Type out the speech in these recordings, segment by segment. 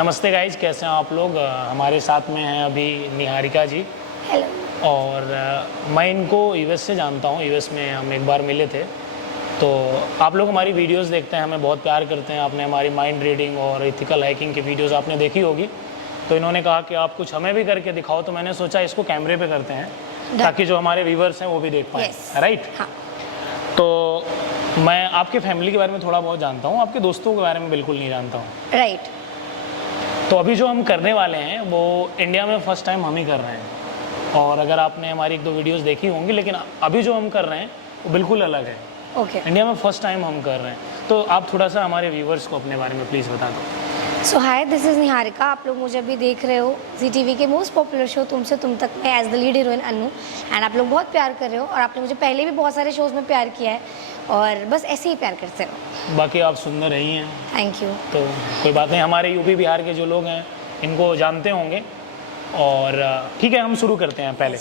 नमस्ते गाइज, कैसे हैं आप लोग। हमारे साथ में हैं अभी निहारिका जी। हेलो। और मैं इनको यूएस से जानता हूँ। यूएस में हम एक बार मिले थे। तो आप लोग हमारी वीडियोस देखते हैं, हमें बहुत प्यार करते हैं। आपने हमारी माइंड रीडिंग और एथिकल हैकिंग की वीडियोस आपने देखी होगी। तो इन्होंने कहा कि आप कुछ हमें भी करके दिखाओ, तो मैंने सोचा इसको कैमरे पे करते हैं ताकि जो हमारे व्यूवर्स हैं वो भी देख पाएँ। राइट। हाँ। तो मैं आपके फैमिली के बारे में थोड़ा बहुत जानता हूँ, आपके दोस्तों के बारे में बिल्कुल नहीं जानता हूँ। राइट। तो अभी जो हम करने वाले हैं वो इंडिया में फ़र्स्ट टाइम हम ही कर रहे हैं। और अगर आपने हमारी एक दो वीडियोस देखी होंगी, लेकिन अभी जो हम कर रहे हैं वो बिल्कुल अलग है। ओके। इंडिया में फ़र्स्ट टाइम हम कर रहे हैं। तो आप थोड़ा सा हमारे व्यूवर्स को अपने बारे में प्लीज़ बता दो। सो हाय, दिस इज़ निहारिका। आप लोग मुझे अभी देख रहे हो ZTV के मोस्ट पॉपुलर शो तुमसे तुम तक में as the lead heroine Annu. And आप लोग बहुत प्यार कर रहे हो और आपने मुझे पहले भी बहुत सारे शोज़ में प्यार किया है और बस ऐसे ही प्यार करते रहो। बाकी आप सुंदर रही हैं। Thank you. तो कोई बात नहीं, हमारे यूपी बिहार के जो लोग हैं इनको जानते होंगे। और ठीक है, हम शुरू करते हैं पहले।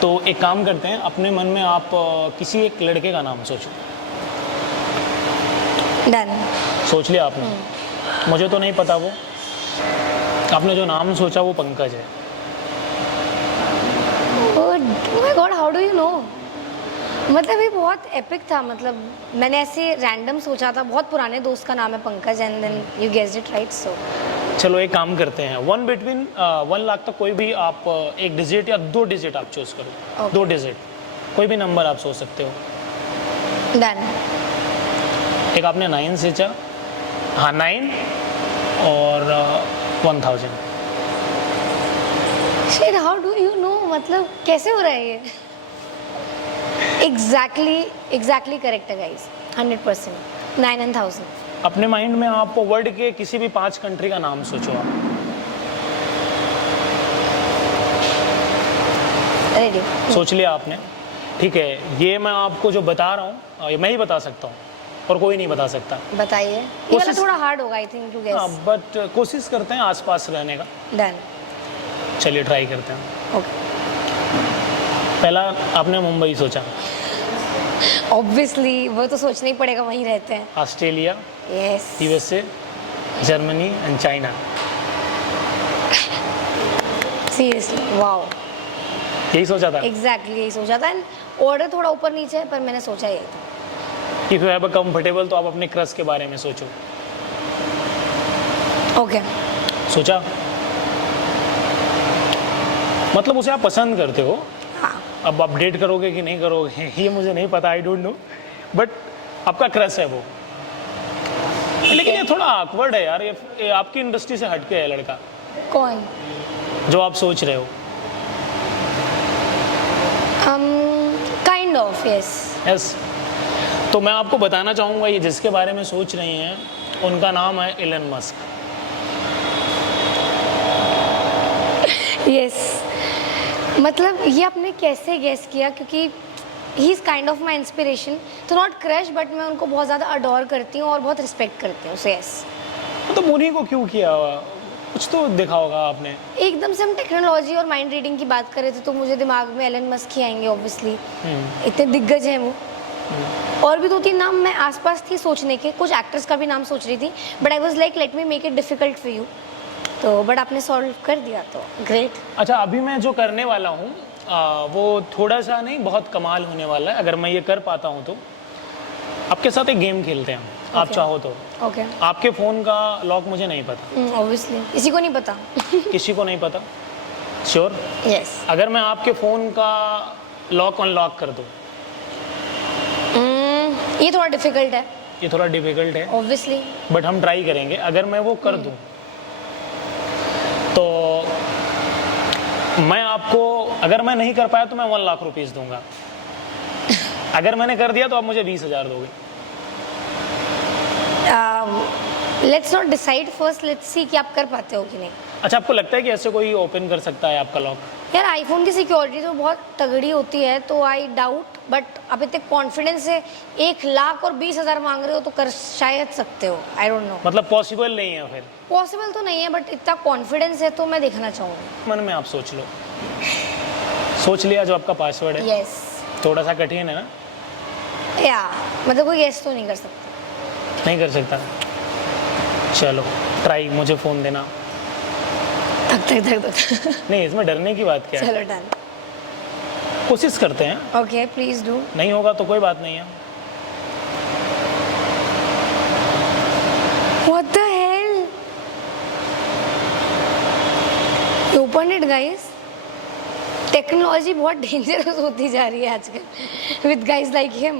तो एक काम करते हैं, अपने मन में आप किसी एक लड़के का नाम सोचो। डन। सोच लिया आपने? मुझे तो नहीं पता वो। आपने जो नाम सोचा वो पंकज है। Oh my God, how do you know? मतलब ये बहुत एपिक था। मतलब मैंने ऐसे रैंडम सोचा था। बहुत पुराने दोस्त का नाम है Pankaj and then you guessed it right. So चलो एक काम करते हैं, 1 बिटवीन 1 लाख तक कोई भी आप एक डिजिट या 2 डिजिट आप चूज करो। 2 डिजिट कोई भी नंबर आप सोच सकते हो। डन। एक आपने 9 सोचा। हाँ, 9 और 1000। Shit, how do you know? मतलब कैसे हो रहा है ये? एग्जैक्टली करेक्ट है गाइस, 100%। 9 and 1000। अपने माइंड में आप वर्ल्ड के किसी भी 5 कंट्री का नाम सोचो आप। रेडी? सोच लिया आपने? ठीक है, ये मैं आपको जो बता रहा हूँ ये मैं ही बता सकता हूँ और कोई नहीं बता सकता। बताइए। ये वाला थोड़ा हार्ड होगा आई थिंक टू गेस। हाँ, बट कोशिश करते हैं आसपास रहने का। डन। चलिए ट्राई करते हैं। ओके। पहला आपने मुंबई सोचा। ऑब्वियसली वो तो सोचना ही पड़ेगा, वहीं रहते हैं। Australia, yes. USA, Germany and China. Seriously wow. यही सोचा था? एग्जैक्टली यही सोचा था। एंड ऑर्डर थोड़ा ऊपर नीचे है पर मैंने सोचा यही था। If you have a comfortable तो आप अपने क्रश के बारे में सोचो। ओके। सोचा? मतलब उसे आप पसंद करते हो। हाँ। अब अपडेट करोगे कि नहीं करोगे ये मुझे नहीं पता, आई डोंट नो, बट आपका क्रश है वो। लेकिन ये थोड़ा awkward है यार, ये आपकी इंडस्ट्री से हटके है लड़का। कौन? जो आप सोच रहे हो। Kind of yes. यस। तो मैं आपको बताना चाहूँगा, ये जिसके बारे में सोच रही हैं उनका नाम है एलन मस्क। यस। मतलब ये आपने कैसे गेस किया? क्योंकि he is kind of my inspiration. तो नॉट क्रश बट मैं उनको बहुत ज़्यादा अडोर करती हूँ और बहुत रिस्पेक्ट करती हूँ। So yes. तो उन्हीं को क्यों किया? कुछ तो देखा होगा आपने। एकदम से हम टेक्नोलॉजी और माइंड रीडिंग की बात कर रहे थे तो मुझे दिमाग में एलन मस्क ही आएंगे ऑब्वियसली। इतने दिग्गज हैं वो। और भी 2-3 नाम मैं आसपास थी सोचने के, कुछ एक्टर्स का भी नाम सोच रही थी but I was like let me make it difficult for you. तो बट आपने सॉल्व कर दिया तो ग्रेट। अच्छा, अभी मैं जो करने वाला हूँ वो थोड़ा सा नहीं, बहुत कमाल होने वाला है। अगर मैं ये कर पाता हूँ तो आपके साथ एक गेम खेलते हैं। आप चाहो तो। ओके। आपके फ़ोन का लॉक मुझे नहीं पता। ऑब्वियसली किसी को नहीं पता। किसी को नहीं पता? श्योर? यस। अगर मैं आपके फ़ोन का लॉक अनलॉक कर दूँ? ये थोड़ा डिफिकल्ट है। ये थोड़ा डिफिकल्ट है ऑब्वियसली, बट हम ट्राई करेंगे। अगर मैं वो कर दूँ तो मैं आपको, अगर मैं नहीं कर पाया तो मैं 1 लाख रुपीज़ दूंगा। अगर मैंने कर दिया तो आप मुझे 20,000 दोगे। Let's not decide first, let's see कि आप कर पाते हो कि नहीं। अच्छा, आपको लगता है कि ऐसे कोई ओपन कर सकता है आपका लॉक? यार आईफोन की सिक्योरिटी तो बहुत तगड़ी होती है तो आई डाउट, बट आप इतने कॉन्फिडेंस से 1 लाख और 20,000 मांग रहे हो तो कर शायद सकते हो। I don't know. मतलब पॉसिबल नहीं है फिर? पॉसिबल तो नहीं है बट इतना कॉन्फिडेंस है तो मैं देखना चाहूँगी। मन में आप सोच लो। सोच लिया जो आपका पासवर्ड है? यस। थोड़ा सा कठिन है ना? या मतलब कोई गेस तो नहीं कर सकता। नहीं कर सकता। चलो ट्राई, मुझे फ़ोन देना। धक धक धक धक। नहीं, इसमें डरने की बात क्या है, चलो डन। कोशिश करते हैं, ओके प्लीज डू। नहीं होगा तो कोई बात नहीं है। What the hell? You opened it, guys. Technology बहुत डेंजरस होती जा रही है आजकल with guys like him,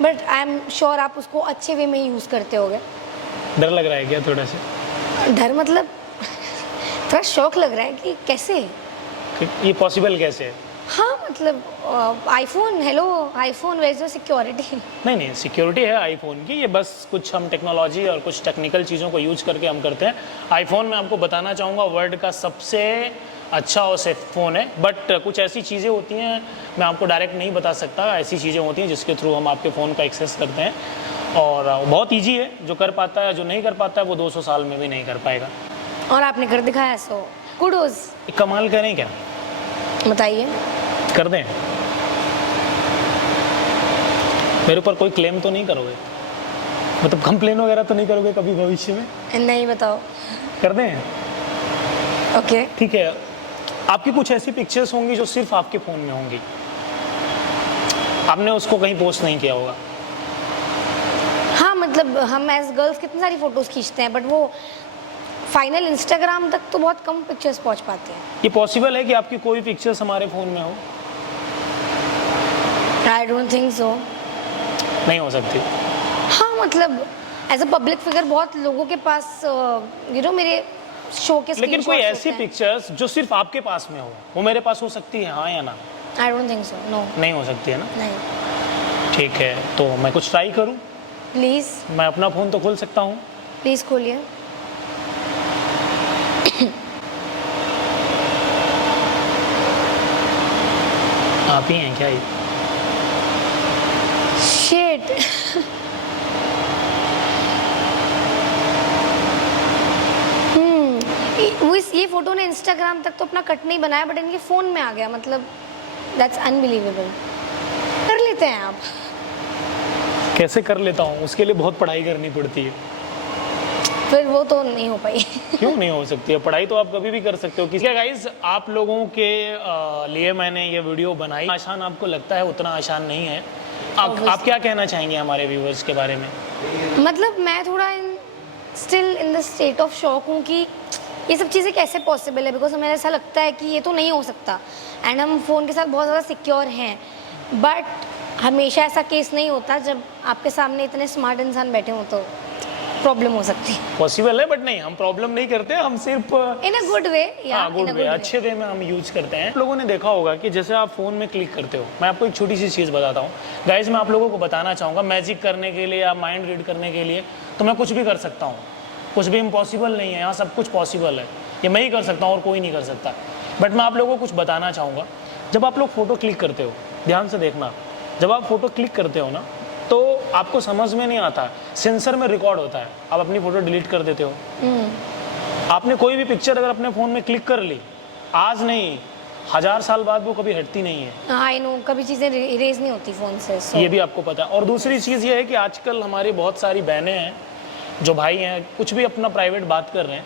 but I am sure आप उसको अच्छे वे में यूज़ करते होगे। डर लग रहा है क्या थोड़ा सा? डर मतलब थोड़ा शौक लग रहा है कि कैसे, कि ये पॉसिबल कैसे है? हाँ मतलब iPhone, hello iPhone, where is the security? नहीं नहीं, सिक्योरिटी है आईफोन की, ये बस कुछ हम टेक्नोलॉजी और कुछ टेक्निकल चीज़ों को यूज करके हम करते हैं। आईफोन में आपको बताना चाहूँगा वर्ल्ड का सबसे अच्छा और सेफ फ़ोन है, बट कुछ ऐसी चीज़ें होती हैं मैं आपको डायरेक्ट नहीं बता सकता। ऐसी चीज़ें होती हैं जिसके थ्रू हम आपके फ़ोन का एक्सेस करते हैं, और बहुत ईजी है। जो कर पाता है, जो नहीं कर पाता है, वो 200 साल में भी नहीं कर पाएगा। और आपने कर दिखाया, सो कुडोज। कमाल करें क्या? बताइए। कर दें? मेरे ऊपर कोई क्लेम तो नहीं करोगे, मतलब कंप्लेन वगैरह तो नहीं करोगे कभी भविष्य में? नहीं, बताओ। कर दें? ओके ठीक है। आपकी कुछ ऐसी पिक्चर्स होंगी जो सिर्फ आपके फ़ोन में होंगी, आपने उसको कहीं पोस्ट नहीं किया होगा। हाँ मतलब हम एज गर्ल्स कितनी सारी फोटोज खींचते हैं, बट वो फाइनल इंस्टाग्राम तक तो बहुत कम पिक्चर्स पहुंच पाते हैं। ये पॉसिबल है कि आपकी कोई पिक्चर्स हमारे फ़ोन में हो? आई डोंट थिंक सो। नहीं हो सकती। हाँ मतलब एज अ पब्लिक फिगर बहुत लोगों के पास मेरे शो के लेकिन कोई ऐसी पिक्चर्स जो सिर्फ आपके पास में हो, वो मेरे पास हो सकती है, हाँ या ना? I don't think so, no. नहीं हो सकती है ना? नहीं। ठीक है, तो मैं कुछ ट्राई करूं? प्लीज मैं अपना फ़ोन तो खोल सकता हूं। प्लीज खोलिए। आप ही हैं क्या ये? शिट। ये फोटो ने इंस्टाग्राम तक तो अपना कट नहीं बनाया, बट इनके फोन में आ गया, मतलब दैट्स अनबिलीवेबल। कर लेते हैं आप? कैसे कर लेता हूँ? उसके लिए बहुत पढ़ाई करनी पड़ती है। फिर वो तो नहीं हो पाई। क्यों नहीं हो सकती है? पढ़ाई तो आप कभी भी कर सकते हो। क्या गाइज, आप लोगों के लिए मैंने ये वीडियो बनाई। आसान आपको लगता है, उतना आसान नहीं है। आप क्या कहना चाहेंगे हमारे व्यूवर्स के बारे में? मतलब मैं थोड़ा still in the state of shock हूँ कि ये सब चीज़ें कैसे पॉसिबल है, बिकॉज हमें ऐसा लगता है कि ये तो नहीं हो सकता, एंड हम फ़ोन के साथ बहुत ज़्यादा सिक्योर हैं, बट हमेशा ऐसा केस नहीं होता। जब आपके सामने इतने स्मार्ट इंसान बैठे हों तो प्रॉब्लम हो सकती है। पॉसिबल है, बट नहीं, हम प्रॉब्लम नहीं करते, हम सिर्फ इन अ गुड वे, हाँ गुड वे, अच्छे वे में हम यूज करते हैं। आप लोगों ने देखा होगा कि जैसे आप फ़ोन में क्लिक करते हो, मैं आपको एक छोटी सी चीज़ बताता हूँ गाइज। मैं आप लोगों को बताना चाहूँगा, मैजिक करने के लिए या माइंड रीड करने के लिए तो मैं कुछ भी कर सकता हूँ, कुछ भी इम्पॉसिबल नहीं है। यहाँ सब कुछ पॉसिबल है, ये मैं ही कर सकता हूँ और कोई नहीं कर सकता। बट मैं आप लोगों को कुछ बताना चाहूँगा। जब आप लोग फ़ोटो क्लिक करते हो, ध्यान से देखना, जब आप फ़ोटो क्लिक करते हो ना, तो आपको समझ में नहीं आता, सेंसर में रिकॉर्ड होता है, आप अपनी फ़ोटो डिलीट कर देते हो। आपने कोई भी पिक्चर अगर अपने फ़ोन में क्लिक कर ली, आज नहीं 1000 साल बाद वो कभी हटती नहीं है। आई नो, कभी चीज़ें इरेज नहीं होती फ़ोन से, ये भी आपको पता है। और दूसरी चीज़ ये है कि आजकल हमारी बहुत सारी बहनें हैं, जो भाई हैं, कुछ भी अपना प्राइवेट बात कर रहे हैं,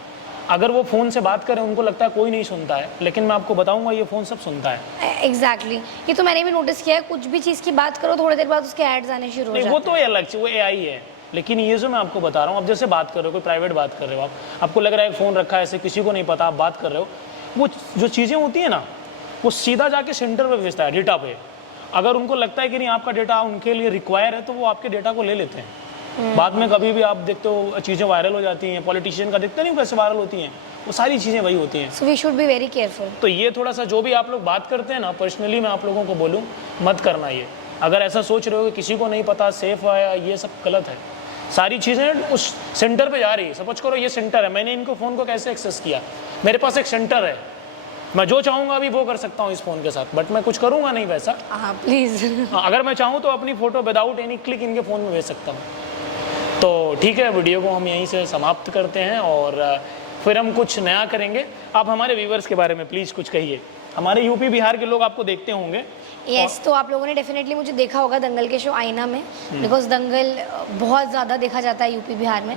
अगर वो फ़ोन से बात करें उनको लगता है कोई नहीं सुनता है, लेकिन मैं आपको बताऊंगा ये फ़ोन सब सुनता है। एग्जैक्टली ये तो मैंने भी नोटिस किया है। कुछ भी चीज़ की बात करो, थोड़ी देर बाद उसके एड्स आने शुरू हो जाते हैं। वो तो अलग चीज़, वो AI है। लेकिन ये जो मैं आपको बता रहा हूँ, आप जैसे बात कर रहे हो, कोई प्राइवेट बात कर रहे हो, आपको लग रहा है फ़ोन रखा है ऐसे, किसी को नहीं पता, आप बात कर रहे हो, वो जो चीज़ें होती हैं ना, वो सीधा जाके सेंटर पर भेजता है, डेटा पे। अगर उनको लगता है कि नहीं आपका डेटा उनके लिए रिक्वायर है, तो वो आपके डेटा को ले लेते हैं। बाद में कभी भी आप देखते हो चीज़ें वायरल हो जाती हैं, पॉलिटिशियन का देखते नहीं कैसे वायरल होती हैं, वो सारी चीज़ें वही होती हैं। So we should be very careful. तो ये थोड़ा सा जो भी आप लोग बात करते हैं ना, पर्सनली मैं आप लोगों को बोलूँ, मत करना ये। अगर ऐसा सोच रहे हो कि किसी को नहीं पता, सेफ है, ये सब गलत है। सारी चीज़ें उस सेंटर पे जा रही है। सपोज करो ये सेंटर है, मैंने इनको फ़ोन को कैसे एक्सेस किया, मेरे पास एक सेंटर है, मैं जो चाहूँगा अभी वो कर सकता हूँ इस फ़ोन के साथ, बट मैं कुछ करूँगा नहीं वैसा। हाँ प्लीज़। अगर मैं चाहूँ तो अपनी फ़ोटो विदाउट एनी क्लिक इनके फ़ोन में भेज सकता हूँ। तो ठीक है, वीडियो को हम यहीं से समाप्त करते हैं और फिर हम कुछ नया करेंगे। आप हमारे व्यूवर्स के बारे में प्लीज़ कुछ कहिए। हमारे यूपी बिहार के लोग आपको देखते होंगे। यस, तो आप लोगों ने डेफिनेटली मुझे देखा होगा दंगल के शो आईना में, बिकॉज दंगल बहुत ज़्यादा देखा जाता है यूपी बिहार में।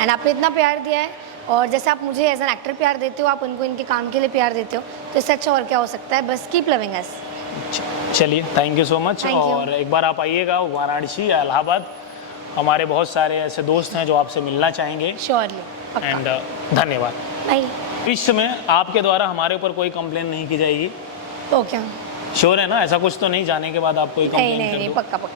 एंड आपने इतना प्यार दिया है, और जैसे आप मुझे एज एन एक्टर प्यार देते हो, आप उनको इनके काम के लिए प्यार देते हो, तो इससे अच्छा और क्या हो सकता है। बस कीप लविंग अस। चलिए, thank you so much. Thank you. और एक बार आप आइएगा वाराणसी या इलाहाबाद, हमारे बहुत सारे ऐसे दोस्त हैं जो आपसे मिलना चाहेंगे। श्योरली। एंड धन्यवाद। बाय। भविष्य में आपके द्वारा हमारे ऊपर कोई कंप्लेन नहीं की जाएगी? ओके। श्योर है ना? ऐसा कुछ तो नहीं जाने के बाद आप कोई नहीं कंप्लेन नहीं कर नहीं, दो? पक्का पक्का।